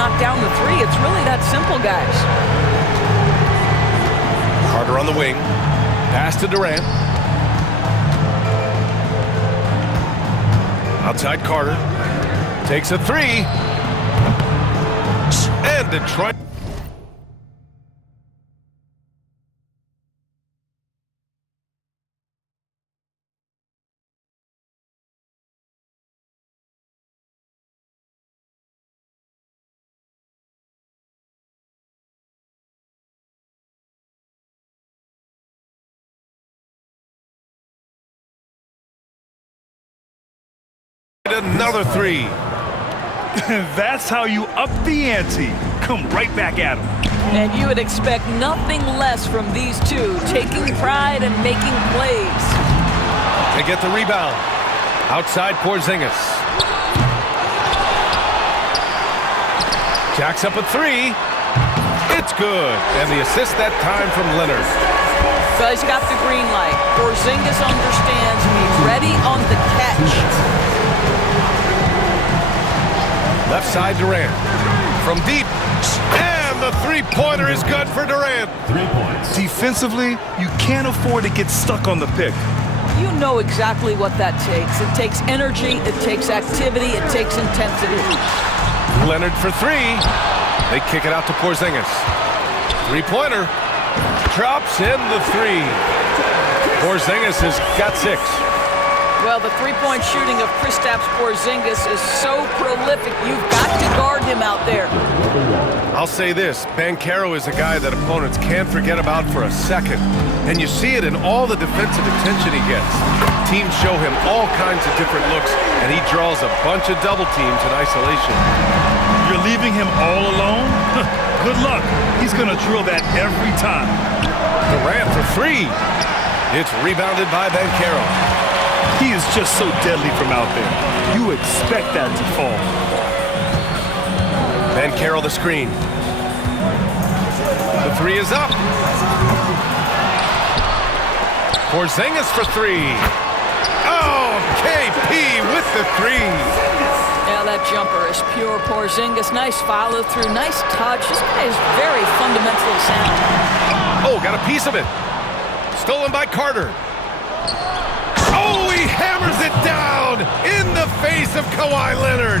knock down the three. It's really that simple, guys. Carter on the wing. Pass to Durant. Outside Carter. Takes a three. And Detroit. Another three. That's how you up the ante. Come right back at him. And you would expect nothing less from these two, taking pride and making plays. They get the rebound. Outside Porzingis. Jacks up a three. It's good. And the assist that time from Leonard. Well, he's got the green light. Porzingis understands he's ready on the catch. Left side Durant. From deep. And the three-pointer is good for Durant. 3 points. Defensively, you can't afford to get stuck on the pick. You know exactly what that takes. It takes energy, it takes activity, it takes intensity. Leonard for three. They kick it out to Porzingis. Three-pointer. Drops in the three. Porzingis has got 6. Well, the three-point shooting of Kristaps Porzingis is so prolific, you've got to guard him out there. I'll say this, Banchero is a guy that opponents can't forget about for a second. And you see it in all the defensive attention he gets. Teams show him all kinds of different looks, and he draws a bunch of double teams in isolation. You're leaving him all alone? Good luck. He's going to drill that every time. Durant for three. It's rebounded by Banchero. He is just so deadly from out there. You expect that to fall. Banchero the screen. The three is up. Porzingis for three. Oh, KP with the three. Yeah, that jumper is pure Porzingis. Nice follow through, nice touch. This guy is very fundamentally sound. Oh, got a piece of it. Stolen by Carter. Oh, he hammers it down in the face of Kawhi Leonard.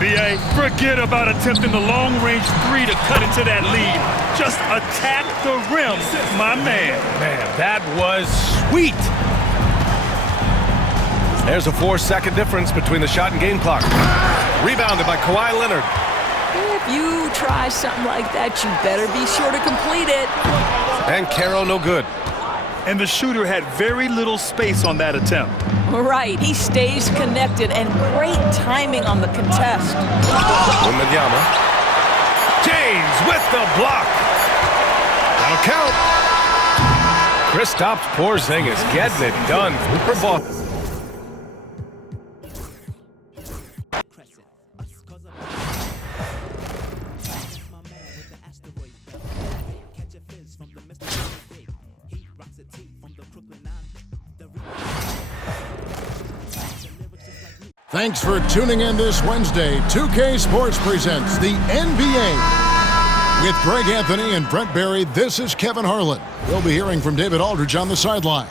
B.A., forget about attempting the long-range three to cut into that lead. Just attack the rim, my man. Man, that was sweet. There's a 4-second difference between the shot and game clock. Rebounded by Kawhi Leonard. If you try something like that, you better be sure to complete it. Banchero no good. And the shooter had very little space on that attempt. Right, he stays connected and great timing on the contest. Wembanyama. James with the block. That'll count. Kristaps Porzingis getting it done for Boston. Thanks for tuning in this Wednesday. 2K Sports presents the NBA. With Greg Anthony and Brent Barry, this is Kevin Harlan. We'll be hearing from David Aldridge on the sideline.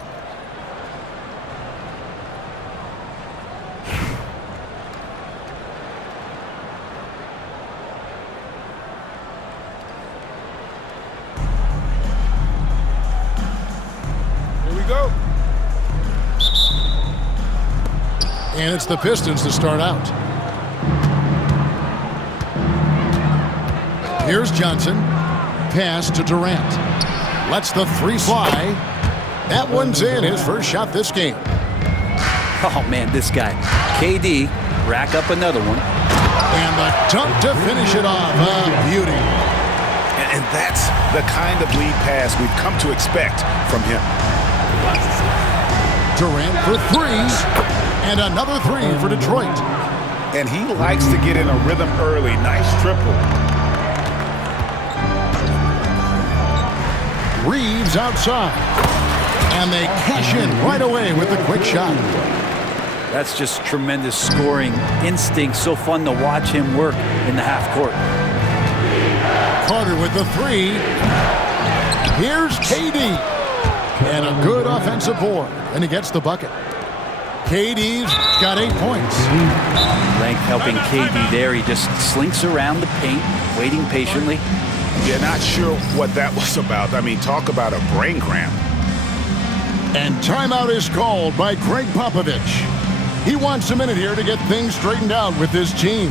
Here we go. And it's the Pistons to start out. Here's Johnson. Pass to Durant. Lets the three fly. That one's in, his first shot this game. Oh, man, this guy. KD, rack up another one. And the dunk to finish it off. A beauty. And that's the kind of lead pass we've come to expect from him. Durant for three. And another three for Detroit. And he likes to get in a rhythm early. Nice triple. Reeves outside. And they cash in right away with the quick shot. That's just tremendous scoring instinct. So fun to watch him work in the half court. Carter with the three. Here's KD. And a good offensive board. And he gets the bucket. KD's got 8 points. Length helping KD there. He just slinks around the paint, waiting patiently. Yeah, not sure what that was about. I mean, talk about a brain cramp. And timeout is called by Greg Popovich. He wants a minute here to get things straightened out with his team.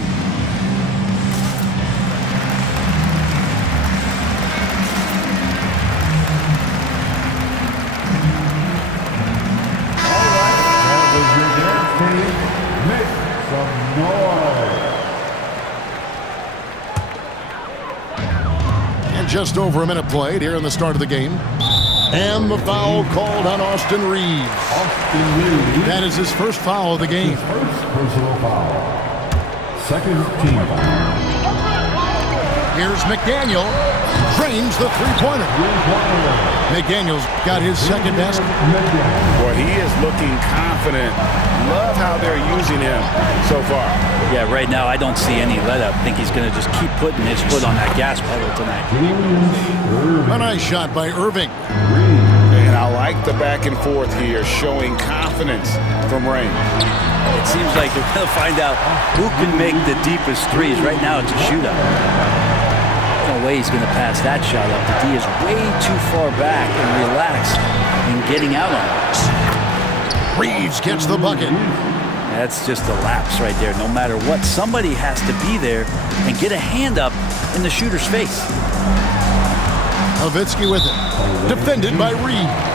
And just over a minute played here in the start of the game. And the foul called on Austin Reaves. That is his first foul of the game. First personal foul. Second team foul. Here's McDaniel. Drains the three-pointer. McDaniel's got his second basket. Boy, he is looking confident. Love how they're using him so far. Yeah, right now I don't see any let-up. I think he's going to just keep putting his foot on that gas pedal tonight. A nice shot by Irving. And I like the back and forth here, showing confidence from Rain. It seems like they're going to find out who can make the deepest threes. Right now it's a shootout. No way he's going to pass that shot up. The D is way too far back and relaxed in getting out on it. Reaves gets the bucket. That's just a lapse right there. No matter what, somebody has to be there and get a hand up in the shooter's face. Nowitzki with it. Defended by Reaves.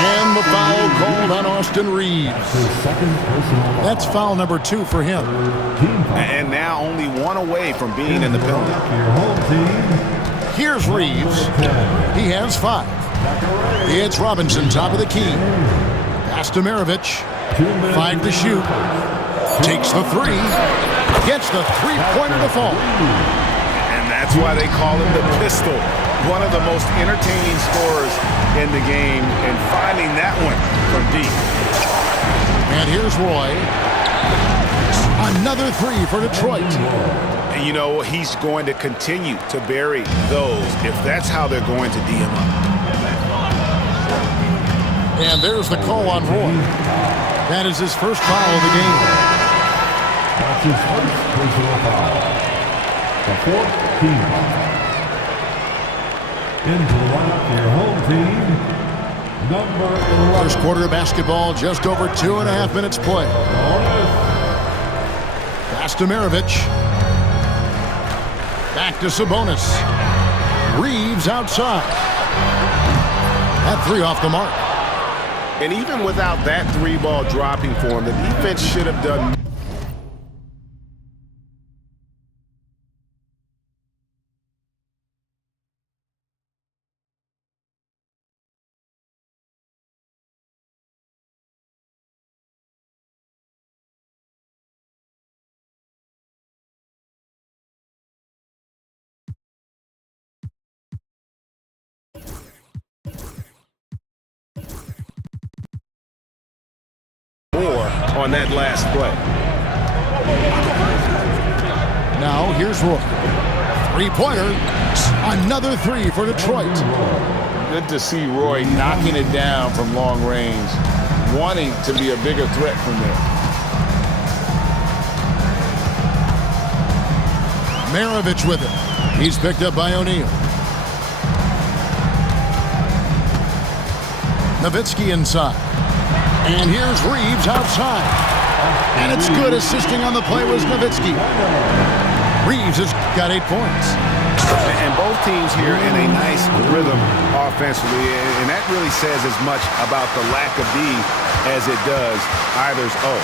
And the foul called on Austin Reaves. That's foul number 2 for him. And now only one away from being in the penalty. Here's Reaves. He has 5. It's Robinson, top of the key. Pass to Maravich. 5 to shoot. Takes the 3. Gets the three-pointer to fall. And that's why they call him the pistol. One of the most entertaining scorers in the game, and finding that one from deep. And here's Roy. Another 3 for Detroit. And you know, he's going to continue to bury those if that's how they're going to D him up. And there's the call on Roy. That is his first foul of the game. That's his first personal foul. The fourth team foul. Into the lineup for your home team, number 11. First quarter of basketball, just over 2.5 minutes play. Pass to Maravich. Back to Sabonis. Reaves outside. That 3 off the mark. And even without that 3-ball dropping for him, the defense should have done. On that last play. Now here's Roy. 3-pointer. Another 3 for Detroit. Good to see Roy knocking it down from long range, wanting to be a bigger threat from there. Maravich with it. He's picked up by O'Neal. Nowitzki inside. And here's Reaves outside. And it's good. Assisting on the play was Nowitzki. Reaves has got 8 points. And both teams here in a nice rhythm offensively. And that really says as much about the lack of D as it does either's O.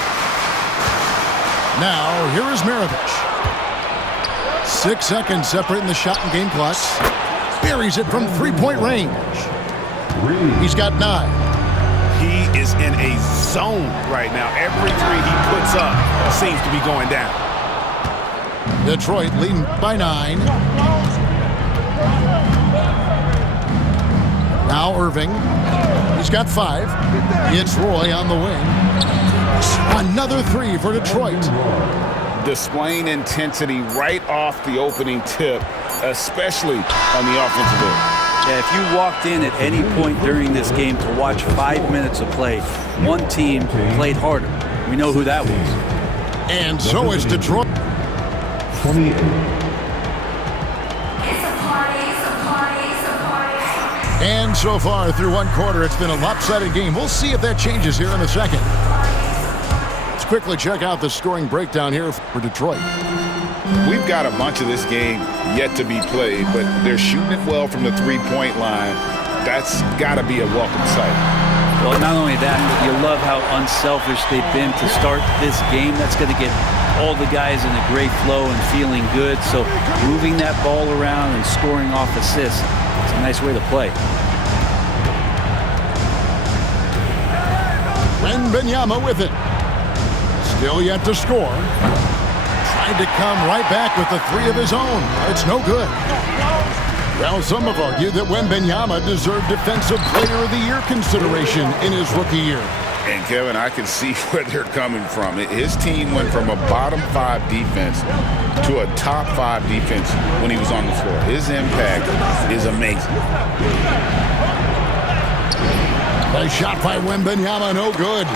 Now, here is Maravich. 6 seconds separating the shot and game clocks. Buries it from 3-point range. He's got 9. He is in a zone right now. Every 3 he puts up seems to be going down. Detroit leading by 9. Now Irving. He's got 5. It's Roy on the wing. Another three for Detroit. Displaying intensity right off the opening tip, especially on the offensive end. Yeah, if you walked in at any point during this game to watch 5 minutes of play, one team played harder. We know who that was. And so is Detroit. 28. And so far through one quarter, it's been a lopsided game. We'll see if that changes here in a second. Let's quickly check out the scoring breakdown here for Detroit. We've got a bunch of this game yet to be played, but they're shooting it well from the three-point line. That's got to be a welcome sight. Well, not only that, but you love how unselfish they've been to start this game. That's going to get all the guys in a great flow and feeling good. So moving that ball around and scoring off assists, it's a nice way to play. Wembanyama with it. Still yet to score. Tried to come right back with the three of his own. It's no good. Well, some have argued that Wembanyama deserved Defensive Player of the Year consideration in his rookie year. And, Kevin, I can see where they're coming from. His team went from a bottom 5 defense to a top 5 defense when he was on the floor. His impact is amazing. A shot by Wembanyama, no good.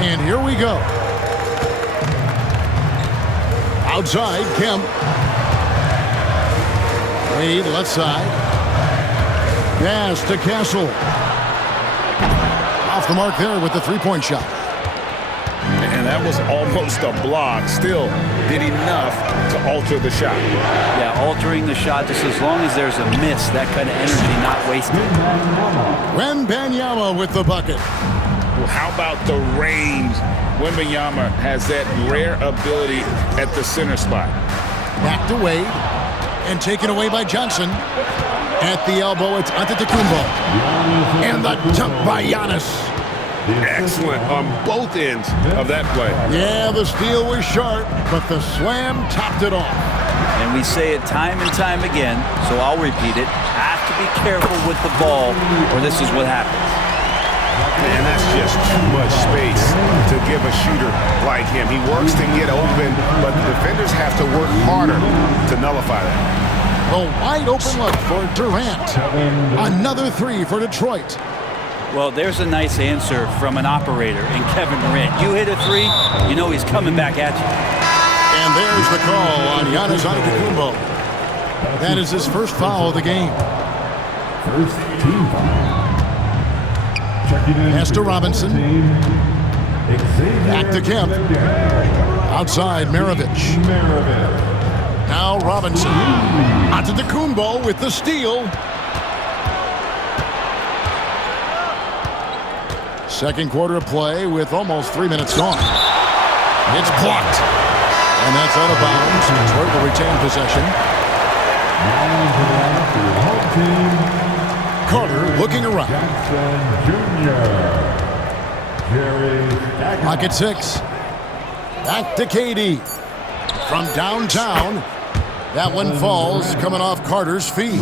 And here we go. Outside, Kemp. Wade, left side. Pass to Castle. Off the mark there with the three-point shot. And that was almost a block. Still did enough to alter the shot. Yeah, altering the shot just as long as there's a miss, that kind of energy not wasted. Wembanyama with the bucket. Well, how about the range? Wembanyama has that rare ability at the center spot. Back to Wade. And taken away by Johnson. At the elbow, it's Antetokounmpo. And the dunk by Giannis. Excellent on both ends of that play. Yeah, the steal was sharp, but the slam topped it off. And we say it time and time again, so I'll repeat it. Have to be careful with the ball, or this is what happens. Man, that's just too much space to give a shooter like him. He works to get open, but the defenders have to work harder to nullify that. A wide open look for Durant. Another three for Detroit. Well, there's a nice answer from an operator in Kevin Durant. You hit a three, you know he's coming back at you. And there's the call on Giannis Antetokounmpo. That is his first foul of the game. First team foul. Pass to Robinson. Back to Kemp. Outside, Maravich. Now Robinson. Antetokounmpo with the steal. Second quarter of play with almost 3 minutes gone. It's blocked. And that's out of bounds. Detroit will retain possession. Carter looking around. Clock at 6. Back to KD. From downtown. That one falls coming off Carter's feet.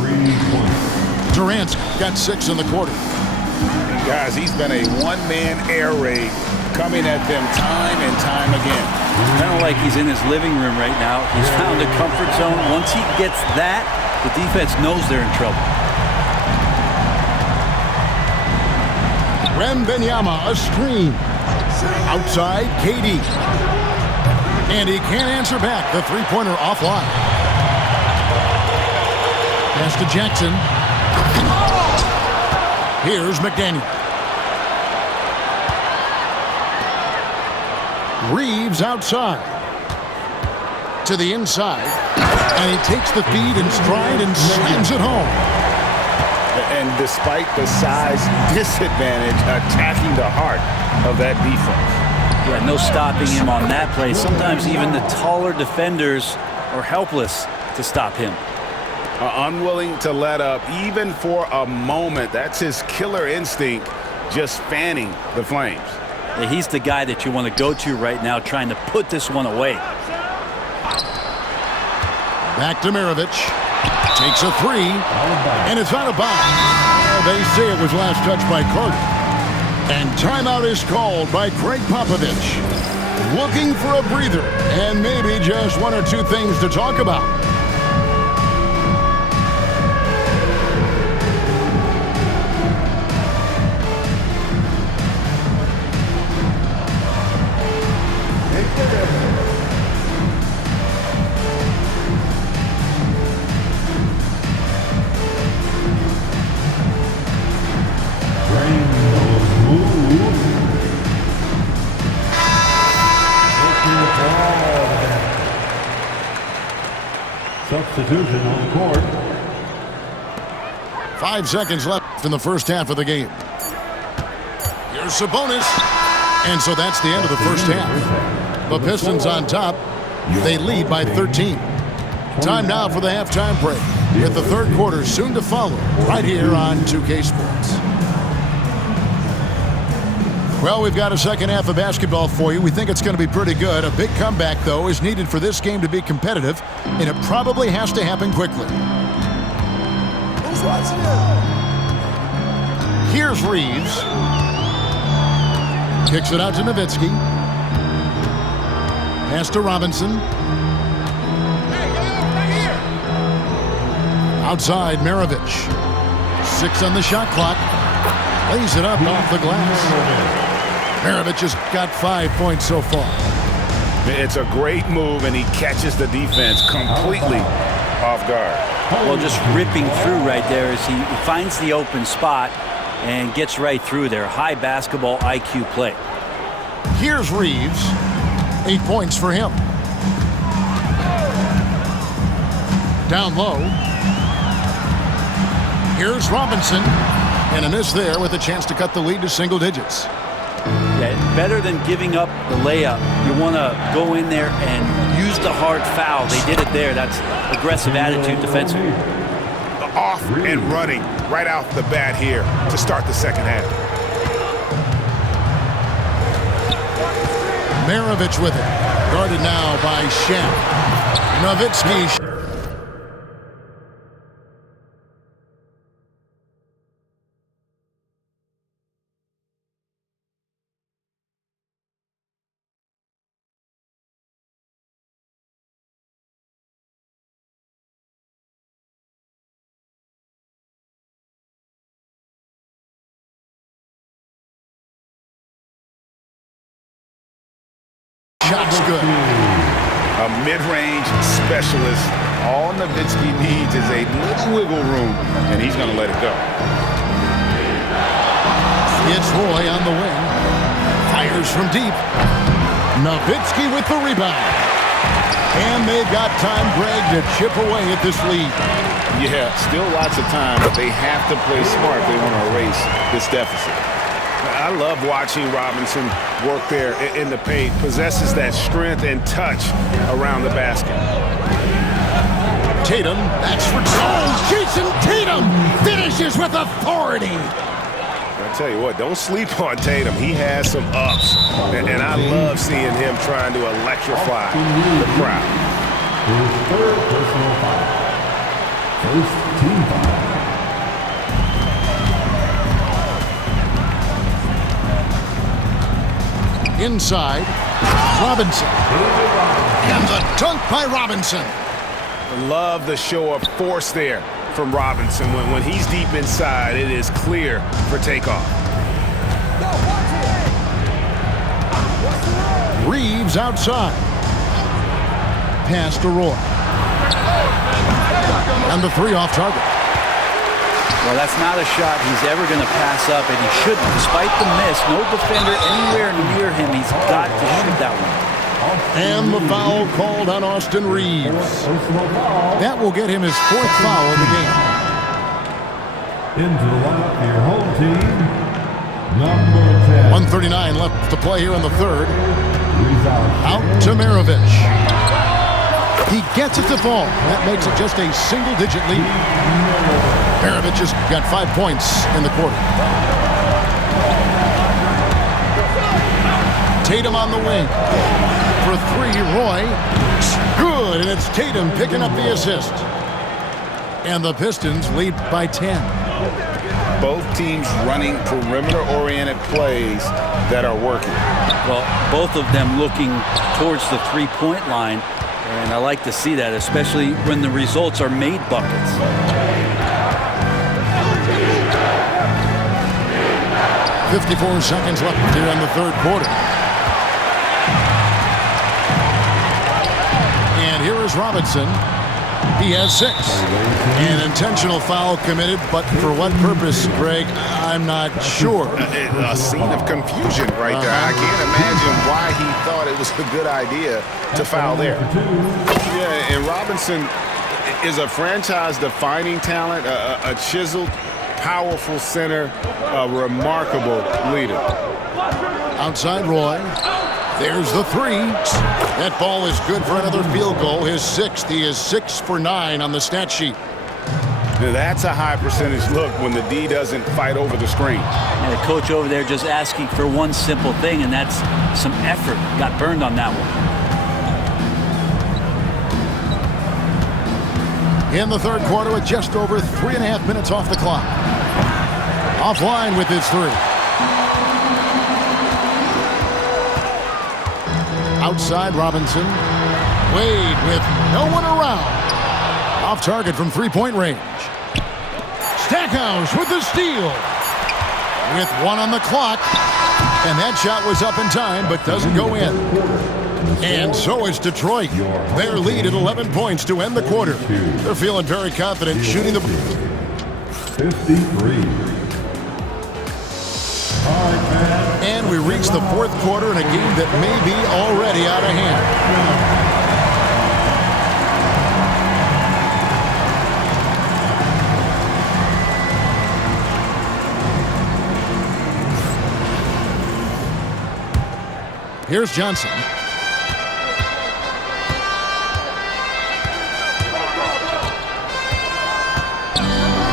Durant's got 6 in the quarter. Guys, he's been a one-man air raid coming at them time and time again. Kind of like he's in his living room right now. He's found a comfort zone. Once he gets that, the defense knows they're in trouble. Wembanyama, a screen. Outside, KD. And he can't answer back. The three-pointer offline. Pass to Jackson. Here's McDaniel. Reeves outside. To the inside. And he takes the feed in stride and slams it home. And despite the size disadvantage, attacking the heart of that defense. Yeah, no stopping him on that play. Sometimes even the taller defenders are helpless to stop him. Unwilling to let up even for a moment. That's his killer instinct, just fanning the flames. Yeah, he's the guy that you want to go to right now, trying to put this one away. Back to Maravich. Takes a three. And it's out of bounds. They say it was last touched by Carter. And timeout is called by Craig Popovich. Looking for a breather and maybe just one or two things to talk about. Substitution on the court. 5 seconds left in the first half of the game. Here's Sabonis. And so that's the end of the first half. The Pistons on top. They lead by 13. Time now for the halftime break, with the third quarter soon to follow right here on 2K Sports. Well, we've got a second half of basketball for you. We think it's going to be pretty good. A big comeback, though, is needed for this game to be competitive, and it probably has to happen quickly. Who's watching it? Here's Reeves. Kicks it out to Nowitzki. Pass to Robinson. Outside, Maravich. 6 on the shot clock. Lays it up off the glass. Maravich has got 5 points so far. It's a great move, and he catches the defense completely off guard. Well, just ripping through right there as he finds the open spot and gets right through there. High basketball IQ play. Here's Reeves. 8 points for him. Down low. Here's Robinson. And a miss there with a chance to cut the lead to single digits. Yeah, better than giving up the layup. You want to go in there and use the hard foul. They did it there. That's aggressive attitude defensively. Off and running right off the bat here to start the second half. Maravich with it. Guarded now by Shem. Nowitzki. Shot's good. A mid-range specialist. All Nowitzki needs is a little wiggle room, and he's going to let it go. It's Roy on the wing. Fires from deep. Nowitzki with the rebound. And they've got time, Greg, to chip away at this lead. Yeah, still lots of time, but they have to play smart if they want to erase this deficit. I love watching Robinson work there in the paint. Possesses that strength and touch around the basket. Tatum, that's for Jason Tatum finishes with authority. I tell you what, don't sleep on Tatum. He has some ups, and I love seeing him trying to electrify the crowd. His third personal foul. First team foul. Inside, Robinson. And the dunk by Robinson. I love the show of force there from Robinson. When he's deep inside, it is clear for takeoff. Reeves outside. Pass to Roy. And the 3 off target. Well, that's not a shot he's ever going to pass up, and he shouldn't. Despite the miss, no defender anywhere near him. He's got to shoot that one. And the foul called on Austin Reeves. That will get him his 4th foul of the game. Into the lineup for your home team, number 10. 1:39 left to play here in the third. Out to Maravich. He gets it to fall. That makes it just a single-digit lead. Maravich has got 5 points in the quarter. Tatum on the wing. For 3, Roy. Good, and it's Tatum picking up the assist. And the Pistons lead by 10. both teams running perimeter-oriented plays that are working. Well, both of them looking towards the three-point line, and I like to see that, especially when the results are made buckets. 54 seconds left here in the third quarter. And here is Robinson. He has 6. An intentional foul committed, but for what purpose, Greg? I'm not sure. A scene of confusion right there. I can't imagine why he thought it was a good idea to foul there. Yeah, and Robinson is a franchise-defining talent, a chiseled, powerful center, a remarkable leader. Outside Roy. There's the 3. That ball is good for another field goal, his 6th. He is 6 for 9 on the stat sheet. Now that's a high percentage look when the D doesn't fight over the screen. And the coach over there just asking for one simple thing, and that's some effort. Got burned on that one. In the third quarter with just over 3.5 minutes off the clock. Offline with his 3. Outside Robinson. Wade with no one around. Off target from three-point range. Stackhouse with the steal. With 1 on the clock. And that shot was up in time but doesn't go in. And so is Detroit. Their lead at 11 points to end the quarter. They're feeling very confident shooting the... 53. And we reach the fourth quarter in a game that may be already out of hand. Here's Johnson.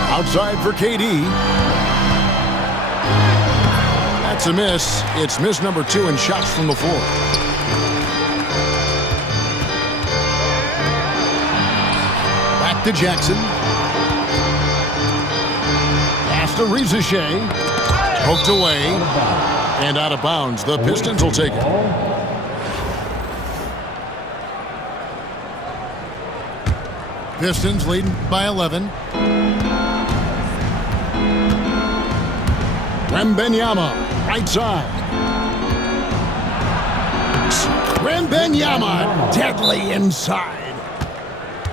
Outside for KD. That's a miss. It's miss number 2 in shots from the floor. Back to Jackson. Pass to Rizachet. Poked away. And out of bounds. The Pistons will take it. Pistons leading by 11. Wembanyama, right side. Wembanyama, deadly inside.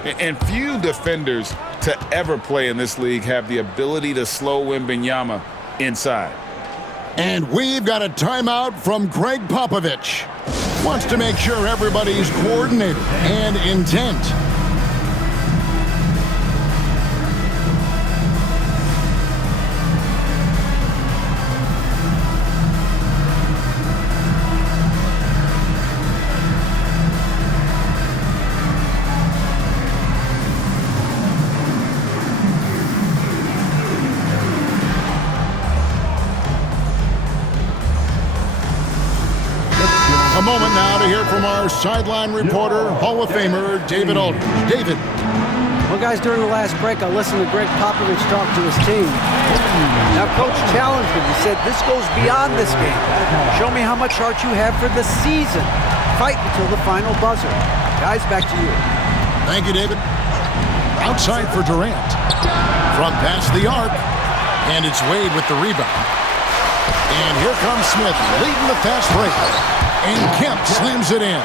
And few defenders to ever play in this league have the ability to slow Wembanyama inside. And we've got a timeout from Greg Popovich. Wants to make sure everybody's coordinated and intent. A moment now to hear from our sideline reporter, Hall of Famer David Aldridge. David. Well, guys, during the last break, I listened to Greg Popovich talk to his team. Now, Coach challenged him. He said, this goes beyond this game. Show me how much heart you have for the season. Fight until the final buzzer. Guys, back to you. Thank you, David. Outside for Durant. From past the arc. And it's Wade with the rebound. And here comes Smith leading the fast break. And Kemp slams it in.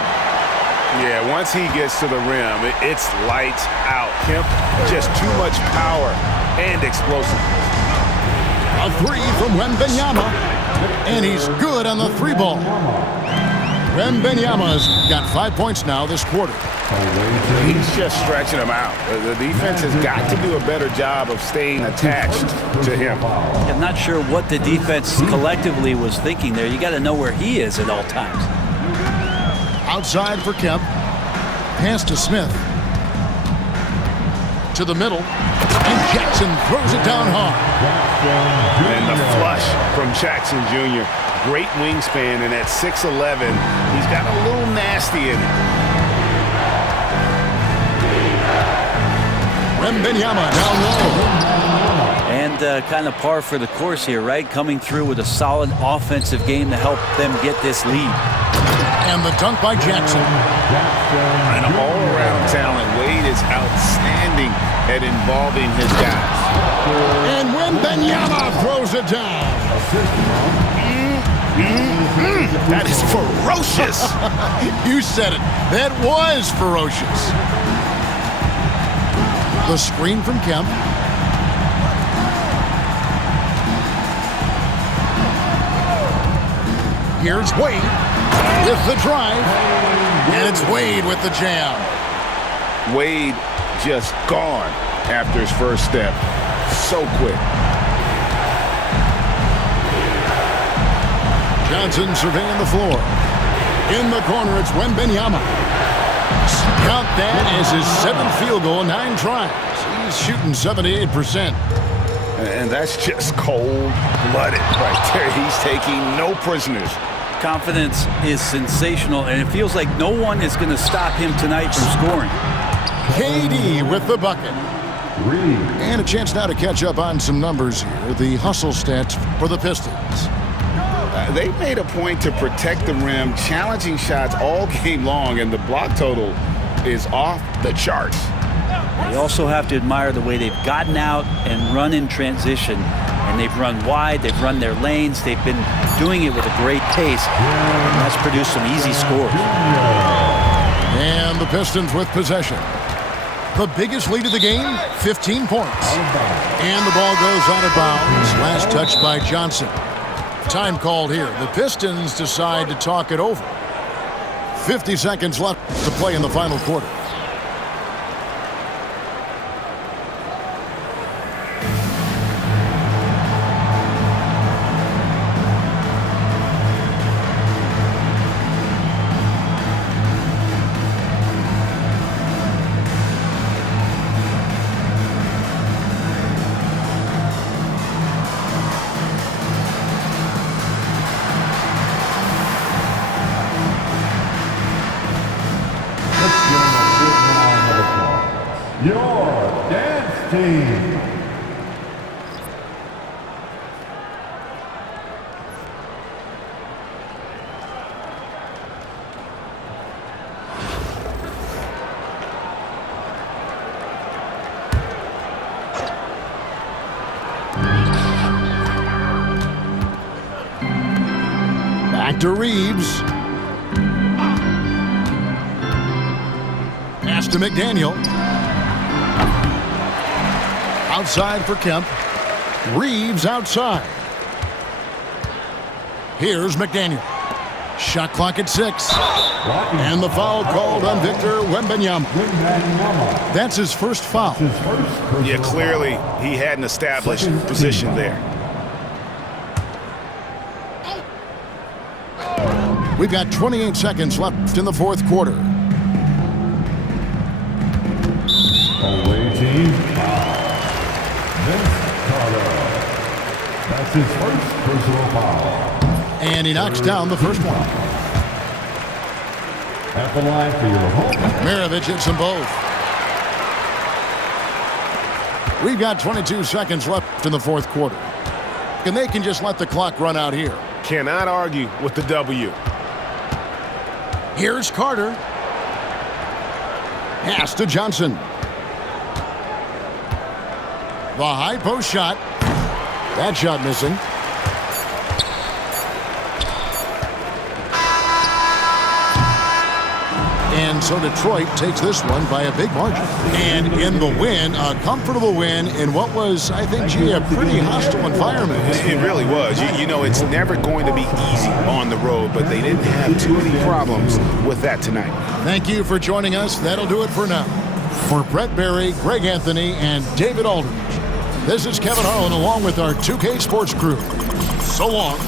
Yeah, once he gets to the rim, it's lights out. Kemp, just too much power and explosiveness. A 3 from Wembanyama. And he's good on the 3-ball. Wembanyama's got 5 points now this quarter. He's just stretching him out. The defense has got to do a better job of staying attached to him. I'm not sure what the defense collectively was thinking there. You got to know where he is at all times. Outside for Kemp. Pass to Smith. To the middle. And Jackson throws it down hard. And the flush from Jackson Jr. Great wingspan, and at 6'11", he's got a little nasty in him. Wembanyama down low. And kind of par for the course here, right? Coming through with a solid offensive game to help them get this lead. And the dunk by Jackson. An all-around talent. Wade is outstanding at involving his guys. And Wembanyama throws it down. That is ferocious. You said it. That was ferocious. The screen from Kemp. Here's Wade with the drive. And it's Wade with the jam. Wade just gone after his first step. So quick. Johnson surveying the floor. In the corner, it's Wembanyama. Count that as his 7th field goal, 9 tries. He's shooting 78%. And that's just cold-blooded right there. He's taking no prisoners. Confidence is sensational, and it feels like no one is going to stop him tonight from scoring. KD with the bucket. And a chance now to catch up on some numbers here. The hustle stats for the Pistons. They made a point to protect the rim, challenging shots all game long, and the block total is off the charts. You also have to admire the way they've gotten out and run in transition. And they've run wide, they've run their lanes, they've been doing it with a great pace, and that's produced some easy scores. And the Pistons with possession. The biggest lead of the game, 15 points. And the ball goes out of bounds. Last touch by Johnson. Time called here. The Pistons decide to talk it over. 50 seconds left to play in the final quarter. Your dance team. Back to Reeves. Pass to McDaniel. Outside for Kemp. Reeves outside. Here's McDaniel. Shot clock at 6. And the foul called on Victor Wembanyama. That's his first foul. Yeah, clearly he had an established position there. We've got 28 seconds left in the fourth quarter. Away team. Vince Carter. That's his first personal foul. And he knocks down the first one. At the line for your home. Maravich hits them both. We've got 22 seconds left in the fourth quarter. And they can just let the clock run out here. Cannot argue with the W. Here's Carter. Pass to Johnson. The high post shot. That shot missing. And so Detroit takes this one by a big margin. And in the win, a comfortable win in what was, I think, gee, a pretty hostile environment. It really was. You know, it's never going to be easy on the road, but they didn't have too many problems with that tonight. Thank you for joining us. That'll do it for now. For Brett Berry, Greg Anthony, and David Aldridge, this is Kevin Harlan along with our 2K Sports crew. So long.